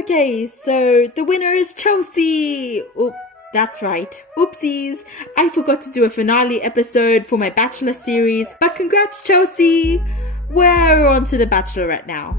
Okay, so the winner is Chelsea. Oop, that's right. Oopsies. I forgot to do a finale episode for my Bachelor series, but congrats, Chelsea. We're on to the Bachelorette now.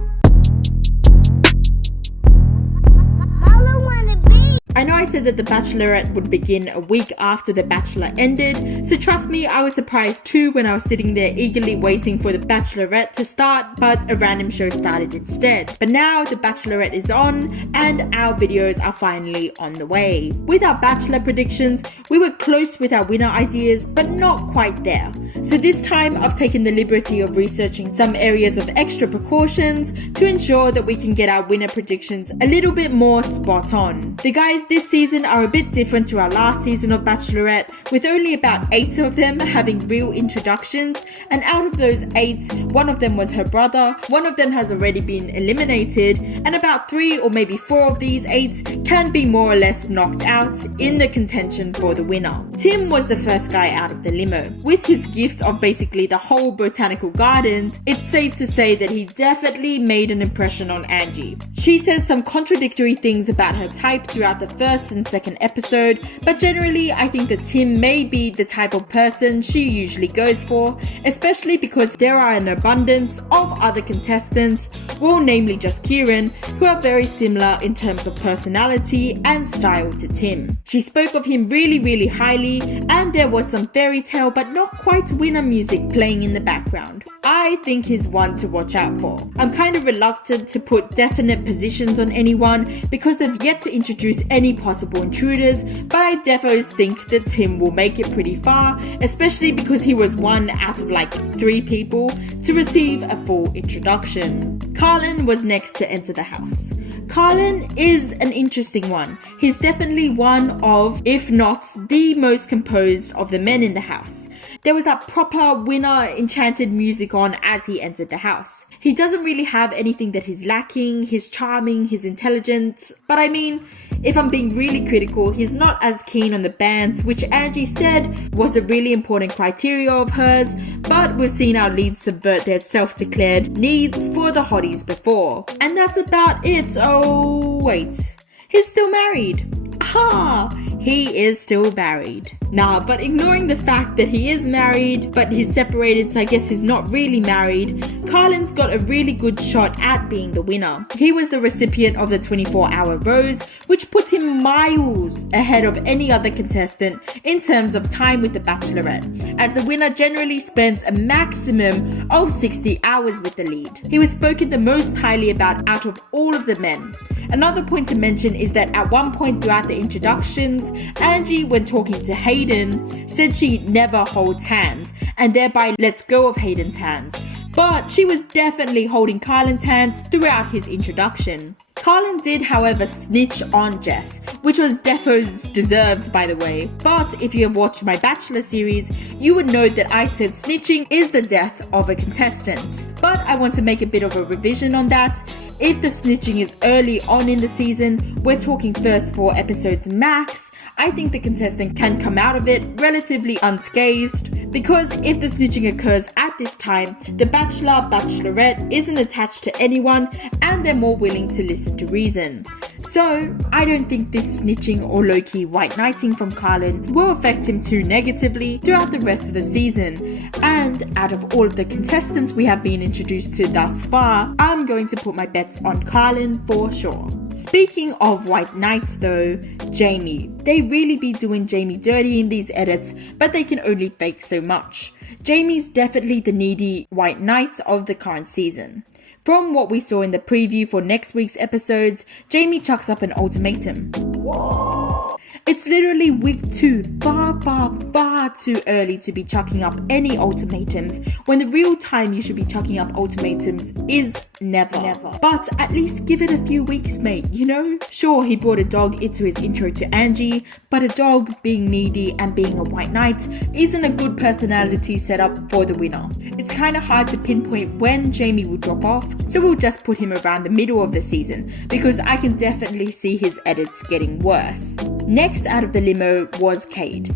I know I said that the Bachelorette would begin a week after The Bachelor ended, so trust me, I was surprised too when I was sitting there eagerly waiting for The Bachelorette to start, but a random show started instead. But now The Bachelorette is on, and our videos are finally on the way. With our Bachelor predictions, we were close with our winner ideas, but not quite there. So this time I've taken the liberty of researching some areas of extra precautions to ensure that we can get our winner predictions a little bit more spot on. The guys this season are a bit different to our last season of Bachelorette, with only about 8 of them having real introductions, and out of those 8, one of them was her brother, one of them has already been eliminated, and about 3 or maybe 4 of these 8 can be more or less knocked out in the contention for the winner. Tim was the first guy out of the limo. With his gift of basically the whole botanical garden, it's safe to say that he definitely made an impression on Angie. She says some contradictory things about her type throughout the first and second episode, but generally I think that Tim may be the type of person she usually goes for, especially because there are an abundance of other contestants, well namely just Kieran, who are very similar in terms of personality and style to Tim. She spoke of him really highly, and there was some fairy tale but not quite winner music playing in the background. I think he's one to watch out for. I'm kind of reluctant to put definite positions on anyone because they've yet to introduce any possible intruders, but I defos think that Tim will make it pretty far, especially because he was one out of like 3 people to receive a full introduction. Carlin was next to enter the house. Carlin is an interesting one. He's definitely one of, if not the most composed of the men in the house. There was that proper winner enchanted music on as he entered the house. He doesn't really have anything that he's lacking. He's charming, he's intelligent, but I mean, if I'm being really critical, he's not as keen on the bands, which Angie said was a really important criteria of hers, but we've seen our leads subvert their self-declared needs for the hotties before. And that's about it. Oh, wait. He's still married. Aha! He is still married. Nah, but ignoring the fact that he is married, but he's separated, so I guess he's not really married, Carlin's got a really good shot at being the winner. He was the recipient of the 24-hour rose, which put him miles ahead of any other contestant in terms of time with the Bachelorette, as the winner generally spends a maximum of 60 hours with the lead. He was spoken the most highly about out of all of the men. Another point to mention is that at one point throughout the introductions, Angie, when talking to Hayden, said she never holds hands, and thereby lets go of Hayden's hands. But she was definitely holding Carlin's hands throughout his introduction. Carlin did, however, snitch on Jess, which was defo's deserved, by the way. But if you have watched my Bachelor series, you would know that I said snitching is the death of a contestant. But I want to make a bit of a revision on that. If the snitching is early on in the season, we're talking first 4 episodes max, I think the contestant can come out of it relatively unscathed, because if the snitching occurs at this time, the Bachelor, Bachelorette isn't attached to anyone and they're more willing to listen to reason. So I don't think this snitching or low-key white knighting from Carlin will affect him too negatively throughout the rest of the season. And out of all of the contestants we have been introduced to thus far, I'm going to put my bets on Carlin for sure. Speaking of white knights though, Jamie. They really be doing Jamie dirty in these edits, but they can only fake so much. Jamie's definitely the needy white knight of the current season. From what we saw in the preview for next week's episodes, Jamie chucks up an ultimatum. What? It's literally week 2, far too early to be chucking up any ultimatums, when the real time you should be chucking up ultimatums is never. But at least give it a few weeks, mate, you know? Sure, he brought a dog into his intro to Angie, but a dog being needy and being a white knight isn't a good personality setup for the winner. It's kind of hard to pinpoint when Jamie will drop off, so we'll just put him around the middle of the season, because I can definitely see his edits getting worse. Next out of the limo was Cade,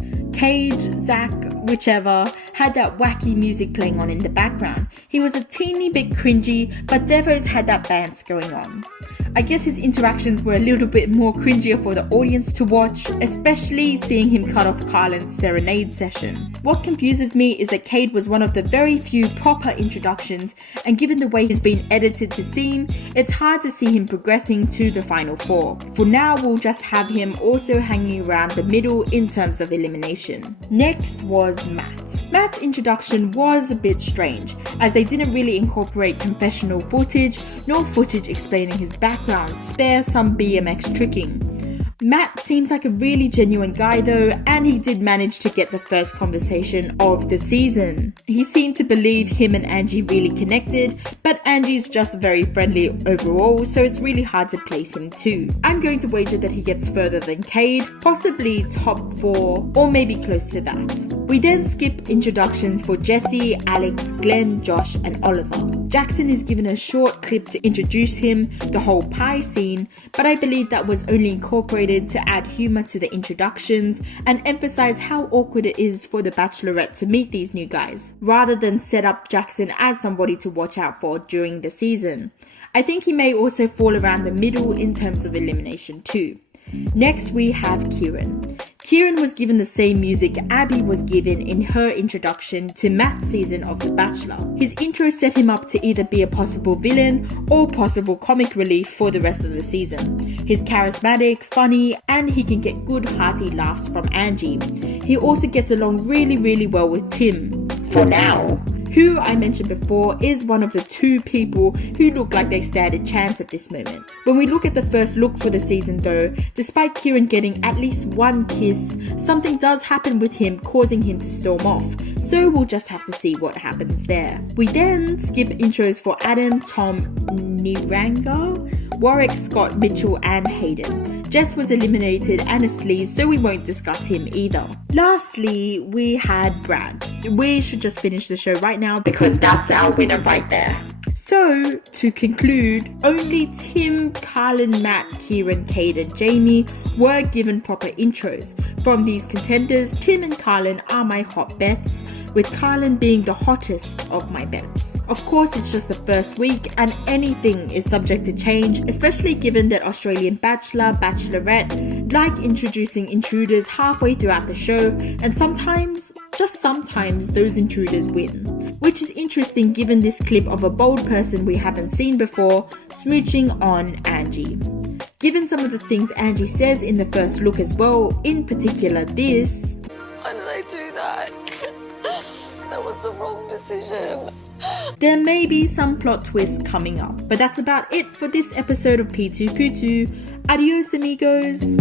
Zach, whichever, had that wacky music playing on in the background. He was a teeny bit cringy, but Devos had that bounce going on. I guess his interactions were a little bit more cringier for the audience to watch, especially seeing him cut off Carlin's serenade session. What confuses me is that Cade was one of the very few proper introductions, and given the way he's been edited to seem, it's hard to see him progressing to the final 4. For now, we'll just have him also hanging around the middle in terms of elimination. Next was Matt. Matt's introduction was a bit strange, as they didn't really incorporate confessional footage, nor footage explaining his background, spare some BMX tricking. Matt seems like a really genuine guy though, and he did manage to get the first conversation of the season. He seemed to believe him and Angie really connected, but Angie's just very friendly overall, so it's really hard to place him too. I'm going to wager that he gets further than Cade, possibly top 4 or maybe close to that. We then skip introductions for Jesse, Alex, Glenn, Josh and Oliver. Jackson is given a short clip to introduce him, the whole pie scene, but I believe that was only incorporated to add humor to the introductions and emphasize how awkward it is for the Bachelorette to meet these new guys, rather than set up Jackson as somebody to watch out for during the season. I think he may also fall around the middle in terms of elimination too. Next we have Kieran. Kieran was given the same music Abby was given in her introduction to Matt's season of The Bachelor. His intro set him up to either be a possible villain or possible comic relief for the rest of the season. He's charismatic, funny, and he can get good hearty laughs from Angie. He also gets along really well with Tim, for now, who I mentioned before is one of the 2 people who look like they stand a chance at this moment. When we look at the first look for the season though, despite Kieran getting at least 1 kiss, something does happen with him causing him to storm off, so we'll just have to see what happens there. We then skip intros for Adam, Tom, Niranga, Warwick, Scott, Mitchell and Hayden. Jess was eliminated and a sleaze, so we won't discuss him either. Lastly, we had Brad. We should just finish the show right now because that's our winner right there. So, to conclude, only Tim, Carlin, Matt, Kieran, Cade and Jamie were given proper intros. From these contenders, Tim and Carlin are my hot bets, with Carlin being the hottest of my bets. Of course, it's just the first week and anything is subject to change, especially given that Australian Bachelor, Bachelorette like introducing intruders halfway throughout the show, and sometimes, just sometimes, those intruders win. Which is interesting given this clip of a bold person we haven't seen before smooching on Angie. Given some of the things Angie says in the first look as well, in particular this, "Why did I do that? That was the wrong decision." There may be some plot twists coming up, but that's about it for this episode of P2P2. Adios amigos!